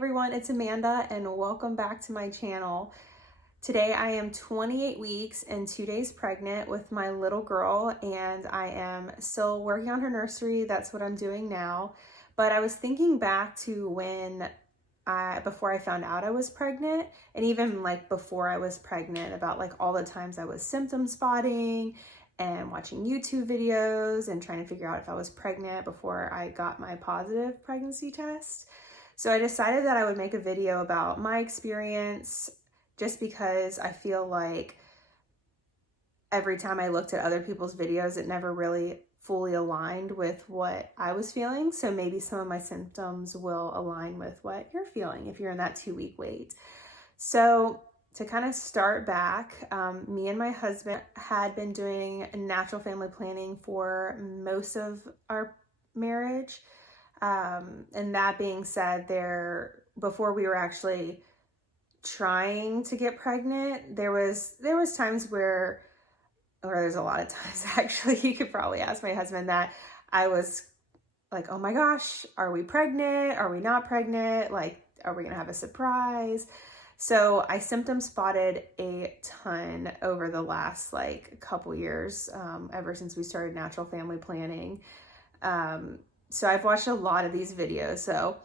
everyone, it's Amanda and welcome back to my channel. Today I am 28 weeks and 2 days pregnant with my little girl, and I am still working on her nursery. That's what I'm doing now. But I was thinking back to before I found out I was pregnant, and even like before I was pregnant, about like all the times I was symptom spotting and watching YouTube videos and trying to figure out if I was pregnant before I got my positive pregnancy test. So I decided that I would make a video about my experience, just because I feel like every time I looked at other people's videos, it never really fully aligned with what I was feeling. So maybe some of my symptoms will align with what you're feeling if you're in that 2-week wait. So to kind of start back, me and my husband had been doing natural family planning for most of our marriage. And that being said, before we were actually trying to get pregnant, there was times where, or there's a lot of times actually, you could probably ask my husband, that I was like, oh my gosh, are we pregnant? Are we not pregnant? Like, are we gonna have a surprise? So I symptom spotted a ton over the last couple years, ever since we started natural family planning. So I've watched a lot of these videos. So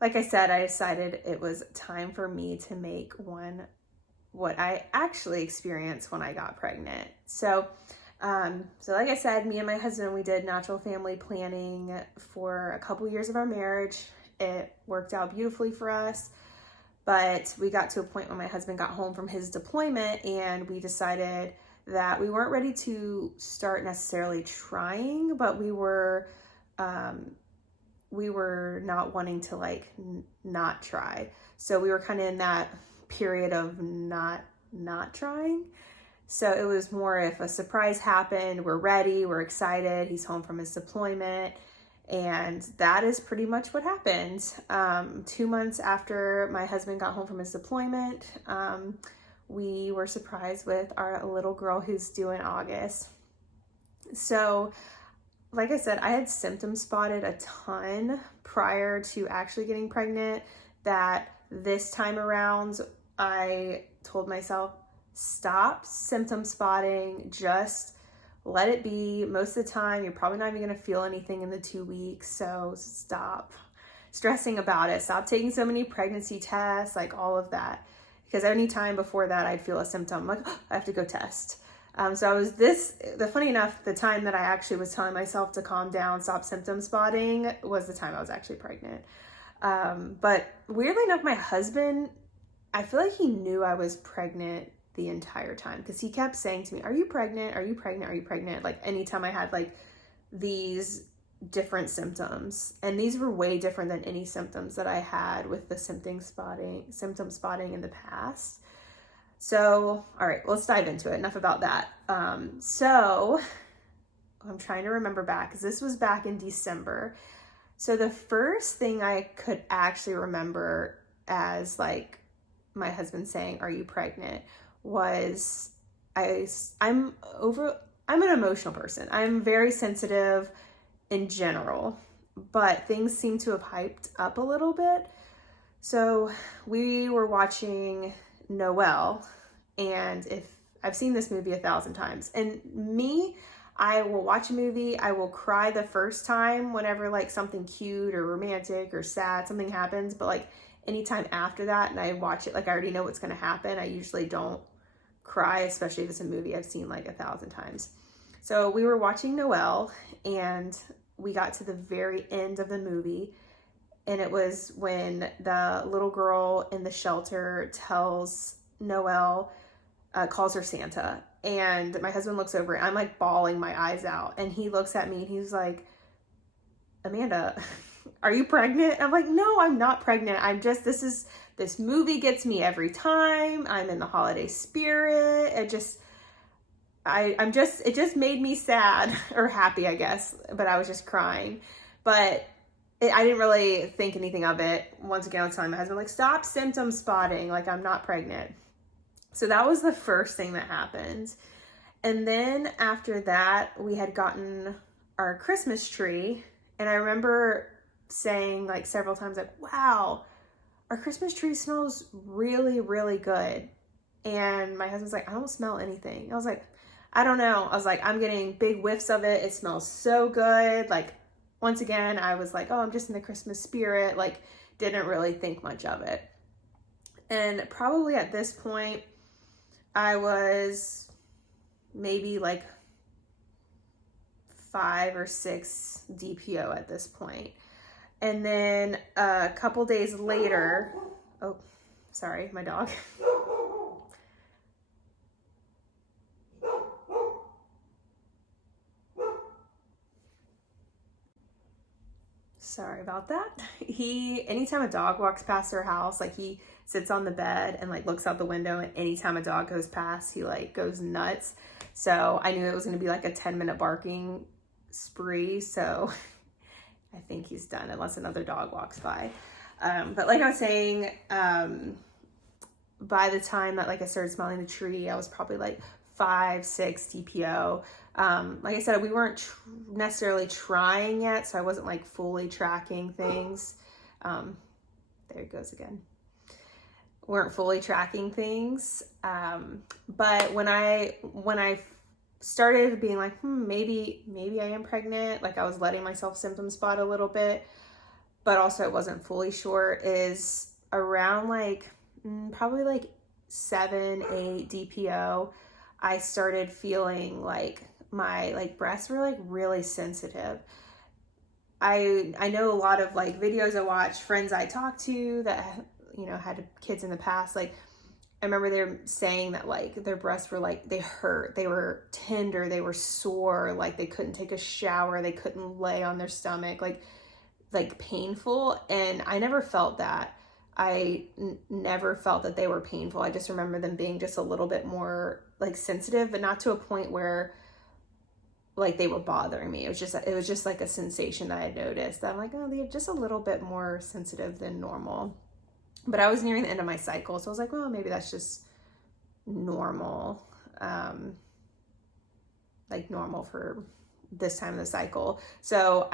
like I said, I decided it was time for me to make what I actually experienced when I got pregnant. So like I said, me and my husband, we did natural family planning for a couple years of our marriage. It worked out beautifully for us, but we got to a point when my husband got home from his deployment and we decided that we weren't ready to start necessarily trying, but we were not wanting to not try. So we were kind of in that period of not trying. So it was more, if a surprise happened, we're ready, we're excited, he's home from his deployment. And that is pretty much what happened. 2 months after my husband got home from his deployment, we were surprised with our little girl who's due in August. So like I said, I had symptom spotted a ton prior to actually getting pregnant, that this time around I told myself, stop symptom spotting, just let it be. Most of the time you're probably not even going to feel anything in the 2 weeks, so stop stressing about it. Stop taking so many pregnancy tests, like all of that, because any time before that I'd feel a symptom, I'm like, oh, I have to go test. So funny enough, the time that I actually was telling myself to calm down, stop symptom spotting, was the time I was actually pregnant. But weirdly enough, my husband, I feel like he knew I was pregnant the entire time, because he kept saying to me, are you pregnant? Are you pregnant? Are you pregnant? Like anytime I had these different symptoms, and these were way different than any symptoms that I had with the symptom spotting in the past. So, all right, let's dive into it. Enough about that. So I'm trying to remember back, because this was back in December. So the first thing I could actually remember as my husband saying, are you pregnant, was I'm an emotional person. I'm very sensitive in general, but things seem to have hyped up a little bit. So we were watching Noelle, and if I've seen this movie 1,000 times, and I will watch a movie, I will cry the first time whenever something cute or romantic or sad, something happens, but anytime after that and I watch it, I already know what's going to happen, I usually don't cry, especially if it's a movie I've seen 1,000 times. So we were watching Noelle, and we got to the very end of the movie, and it was when the little girl in the shelter tells Noelle, calls her Santa. And my husband looks over, and I'm bawling my eyes out. And he looks at me and he's like, Amanda, are you pregnant? And I'm like, no, I'm not pregnant. This movie gets me every time. I'm in the holiday spirit. It just made me sad, or happy, I guess. But I was just crying. But I didn't really think anything of it. Once again, I was telling my husband, stop symptom spotting. I'm not pregnant. So that was the first thing that happened. And then after that, we had gotten our Christmas tree. And I remember saying several times, wow, our Christmas tree smells really, really good. And my husband's like, I don't smell anything. I was like, I don't know. I was like, I'm getting big whiffs of it. It smells so good. Like, once again, I was like, oh, I'm just in the Christmas spirit. Like, didn't really think much of it. And probably at this point, I was maybe like 5 or 6 DPO at this point. And then a couple days later, oh, sorry, my dog. Sorry about that. Anytime a dog walks past our house, like he sits on the bed and like looks out the window, and anytime a dog goes past, he like goes nuts. So I knew it was going to be like a 10-minute barking spree. So I think he's done unless another dog walks by. But like I was saying, by the time that like I started smelling the tree, I was probably like 5, 6 DPO. Like I said, we weren't necessarily trying yet, so I wasn't like fully tracking things. There it goes again. Weren't fully tracking things. But when I started being like, maybe I am pregnant, like I was letting myself symptom spot a little bit, but also I wasn't fully sure, is around like probably like 7, 8 DPO, I started feeling like my like breasts were like really sensitive. I know a lot of like videos I watched, friends I talked to that, you know, had kids in the past, like I remember they're saying that like their breasts were like, they hurt, they were tender, they were sore, like they couldn't take a shower, they couldn't lay on their stomach, like painful. And I never felt that. I never felt that they were painful. I just remember them being just a little bit more like sensitive, but not to a point where like they were bothering me. It was just like a sensation that I noticed that I'm like, oh, they're just a little bit more sensitive than normal. But I was nearing the end of my cycle, so I was like, well, maybe that's just normal, like normal for this time of the cycle. So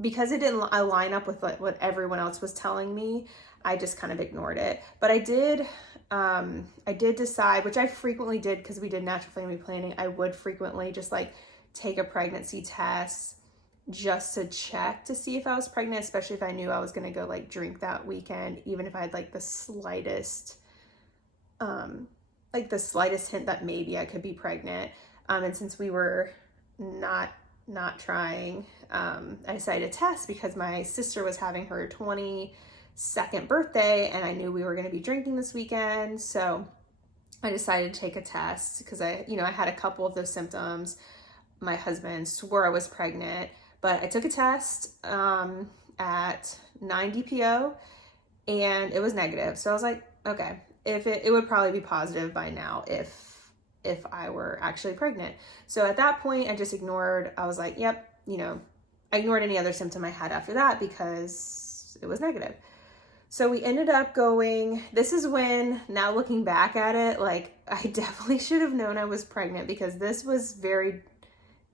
because it didn't line up with what everyone else was telling me, I just kind of ignored it. But I did decide, which I frequently did because we did natural family planning, I would frequently just like take a pregnancy test just to check to see if I was pregnant, especially if I knew I was going to go like drink that weekend, even if I had like the slightest hint that maybe I could be pregnant. And since we were not trying, I decided to test because my sister was having her 22nd birthday and I knew we were going to be drinking this weekend. So I decided to take a test because I had a couple of those symptoms. My husband swore I was pregnant, but I took a test at 9 DPO and it was negative. So I was like, okay, if it would probably be positive by now if I were actually pregnant. So at that point, I just ignored. I was like, yep, I ignored any other symptom I had after that because it was negative. So we ended up going, this is when, now looking back at it, like I definitely should have known I was pregnant because this was very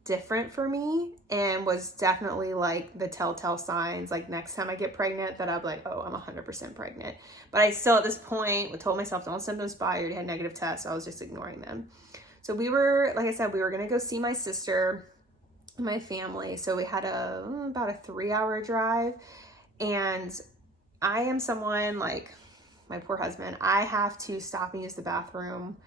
different for me and was definitely like the telltale signs, like next time I get pregnant that I'm like, oh, I'm 100% pregnant. But I still at this point told myself don't symptom spot, I already had negative tests, so I was just ignoring them. So we were, like I said, we were gonna go see my sister and my family. So we had about a 3-hour drive, and I am someone like my poor husband, I have to stop and use the bathroom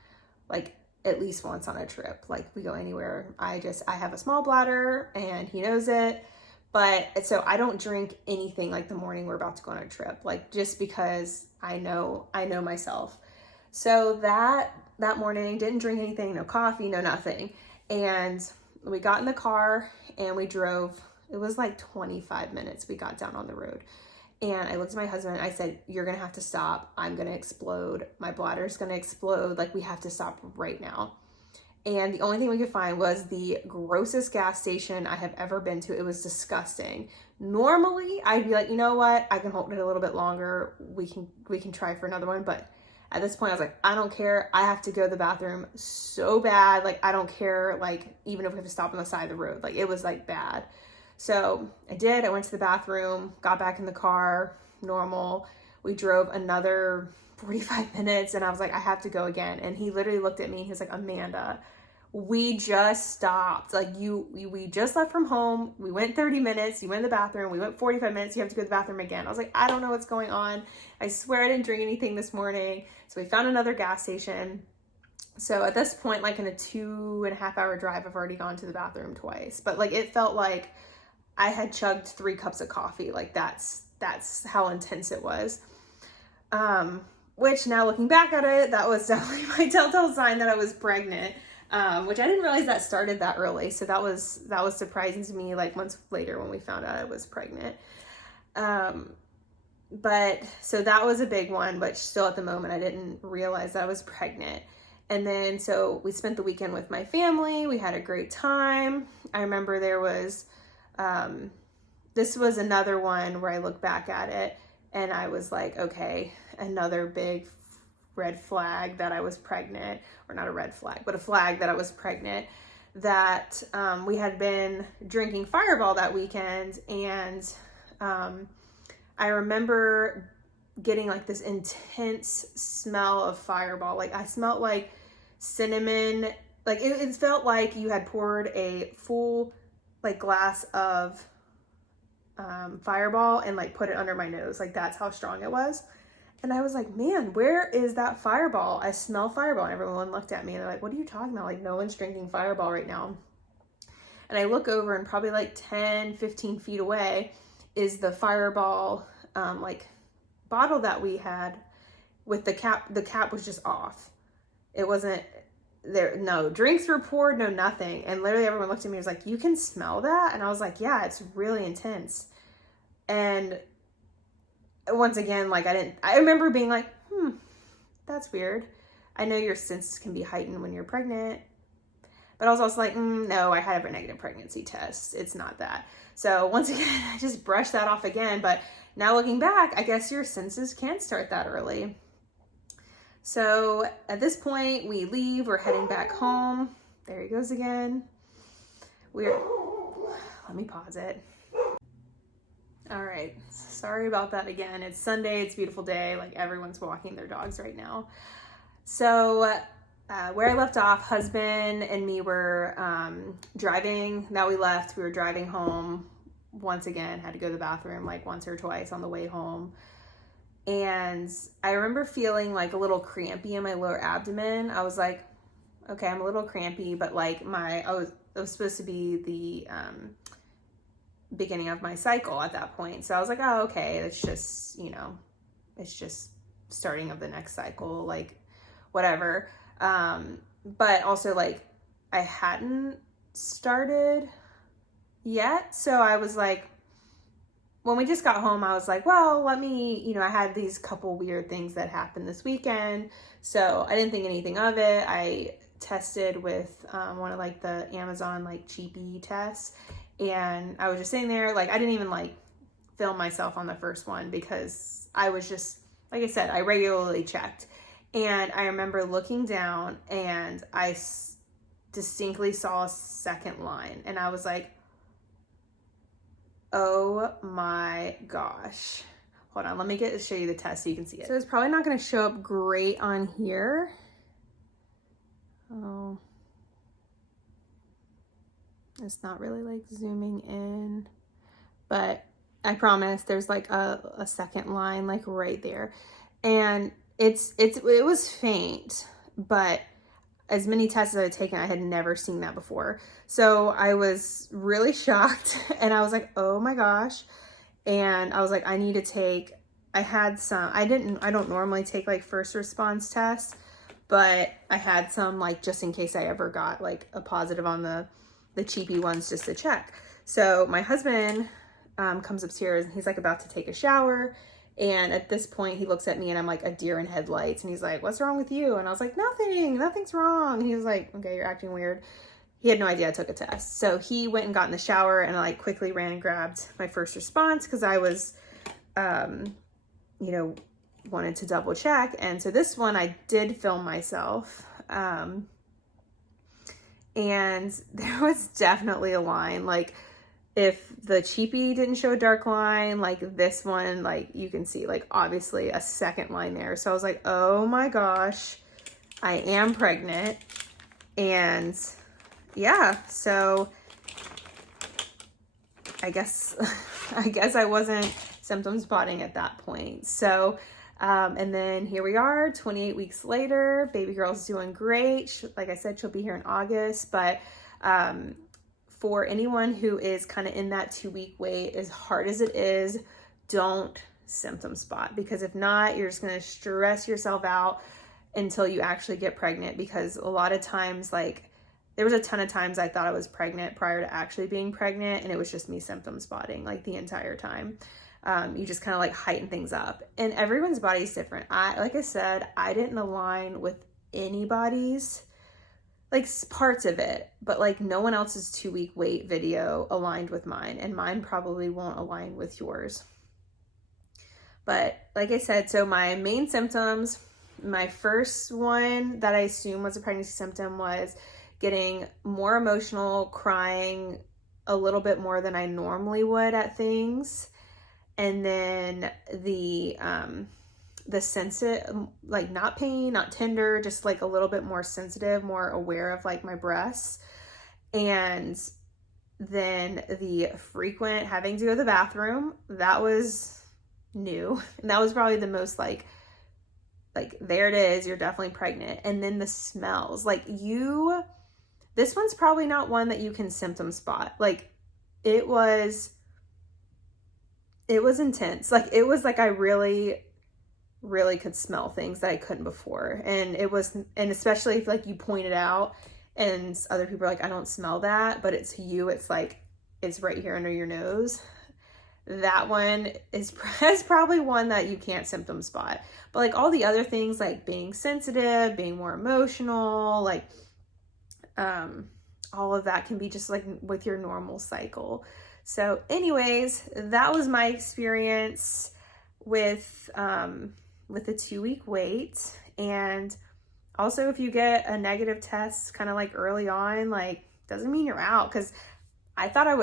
like at least once on a trip. Like we go anywhere, I have a small bladder and he knows it. But so I don't drink anything like the morning we're about to go on a trip, like just because I know myself. So that morning, didn't drink anything, no coffee, no nothing. And we got in the car and we drove. It was like 25 minutes we got down on the road. And I looked at my husband and I said, you're going to have to stop. I'm going to explode. My bladder's going to explode. Like we have to stop right now. And the only thing we could find was the grossest gas station I have ever been to. It was disgusting. Normally I'd be like, you know what? I can hold it a little bit longer. We can try for another one. But at this point I was like, I don't care. I have to go to the bathroom so bad. Like I don't care. Like even if we have to stop on the side of the road, like it was like bad. So I did. I went to the bathroom, got back in the car, normal. We drove another 45 minutes and I was like, I have to go again. And he literally looked at me and he was like, Amanda, we just stopped. Like we just left from home. We went 30 minutes. You went to the bathroom. We went 45 minutes. You have to go to the bathroom again. I was like, I don't know what's going on. I swear I didn't drink anything this morning. So we found another gas station. So at this point, like in a 2.5 hour drive, I've already gone to the bathroom twice. But like it felt like I had chugged 3 cups of coffee. Like that's how intense it was. Which now looking back at it, that was definitely my telltale sign that I was pregnant. Which I didn't realize that started that early. So that was surprising to me, like months later when we found out I was pregnant. But so that was a big one, but still at the moment I didn't realize that I was pregnant. And then, so we spent the weekend with my family. We had a great time. I remember there was, this was another one where I look back at it and I was like, okay, another big red flag that I was pregnant, or not a red flag, but a flag that I was pregnant, that we had been drinking Fireball that weekend. And I remember getting like this intense smell of Fireball. Like I smelled like cinnamon, like it felt like you had poured a full like glass of Fireball and like put it under my nose. Like that's how strong it was. And I was like, man, where is that Fireball? I smell Fireball. And everyone looked at me and they're like, what are you talking about? Like no one's drinking Fireball right now. And I look over and probably like 10, 15 feet away is the Fireball like bottle that we had with the cap. The cap was just off. It wasn't there. No drinks were poured, no nothing. And literally everyone looked at me and was like, you can smell that? And I was like, yeah, it's really intense. And once again, like I remember being like, that's weird. I know your senses can be heightened when you're pregnant, but I was also like, no, I had a negative pregnancy test. It's not that. So once again, I just brushed that off again. But now looking back, I guess your senses can start that early. So at this point, we leave. We're heading back home. There he goes again. Let me pause it. All right. Sorry about that again. It's Sunday. It's a beautiful day. Like everyone's walking their dogs right now. So where I left off, husband and me were driving. Now we left. We were driving home. Once again, had to go to the bathroom like once or twice on the way home. And I remember feeling like a little crampy in my lower abdomen. I was like, okay, I'm a little crampy, but like it was supposed to be the beginning of my cycle at that point. So I was like, oh, okay, it's just, it's just starting of the next cycle, like whatever. But also like I hadn't started yet. So I was like, when we just got home, I was like, well, let me, I had these couple weird things that happened this weekend. So I didn't think anything of it. I tested with one of like the Amazon like cheapy tests. And I was just sitting there, like, I didn't even like film myself on the first one because I was just, like I said, I regularly checked. And I remember looking down and I distinctly saw a second line. And I was like, oh my gosh. Hold on, let me show you the test so you can see it. So it's probably not going to show up great on here. Oh. It's not really like zooming in, but I promise there's like a second line like right there. And it was faint, but as many tests as I had taken, I had never seen that before. So I was really shocked and I was like, oh my gosh. And I was like, I don't normally take like first response tests, but I had some like just in case I ever got like a positive on the cheapy ones just to check. So my husband comes upstairs and he's like about to take a shower. And at this point he looks at me and I'm like a deer in headlights and he's like, what's wrong with you? And I was like, nothing's wrong. He was like, okay, you're acting weird. He had no idea I took a test. So he went and got in the shower and I like quickly ran and grabbed my first response because I was, wanted to double check. And so this one I did film myself. And there was definitely a line, like if the cheapie didn't show a dark line, like this one, like you can see like obviously a second line there. So I was like, oh my gosh, I am pregnant. And yeah, so I guess I wasn't symptom spotting at that point. So and then here we are 28 weeks later. Baby girl's doing great. Like I said, she'll be here in August. But for anyone who is kind of in that 2-week wait, as hard as it is, don't symptom spot, because if not, you're just going to stress yourself out until you actually get pregnant. Because a lot of times, like, there was a ton of times I thought I was pregnant prior to actually being pregnant, and it was just me symptom spotting like the entire time. You just kind of like heighten things up, and everyone's body's different. Like I said, I didn't align with anybody's, like, parts of it, but like no one else's 2-week wait video aligned with mine, and mine probably won't align with yours. But like I said, so my main symptoms, my first one that I assume was a pregnancy symptom was getting more emotional, crying a little bit more than I normally would at things. And then the sensitive, like not pain, not tender, just like a little bit more sensitive, more aware of like my breasts. And then the frequent having to go to the bathroom, that was new. And that was probably the most like there it is, you're definitely pregnant. And then the smells, like this one's probably not one that you can symptom spot. Like it was intense. Like it was like I really could smell things that I couldn't before. And especially if like you point it out and other people are like, I don't smell that, but it's you, it's like, it's right here under your nose. That one is probably one that you can't symptom spot. But like all the other things, like being sensitive, being more emotional, like all of that can be just like with your normal cycle. So anyways, that was my experience with the 2-week wait. And also, if you get a negative test kind of like early on, like doesn't mean you're out. Because I thought I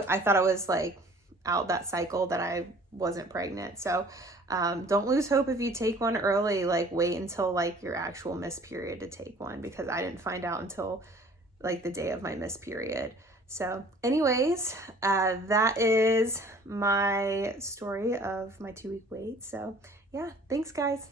was like out that cycle, that I wasn't pregnant. So don't lose hope if you take one early. Like wait until like your actual miss period to take one, because I didn't find out until like the day of my miss period. So anyways, that is my story of my 2-week wait. So yeah, thanks guys.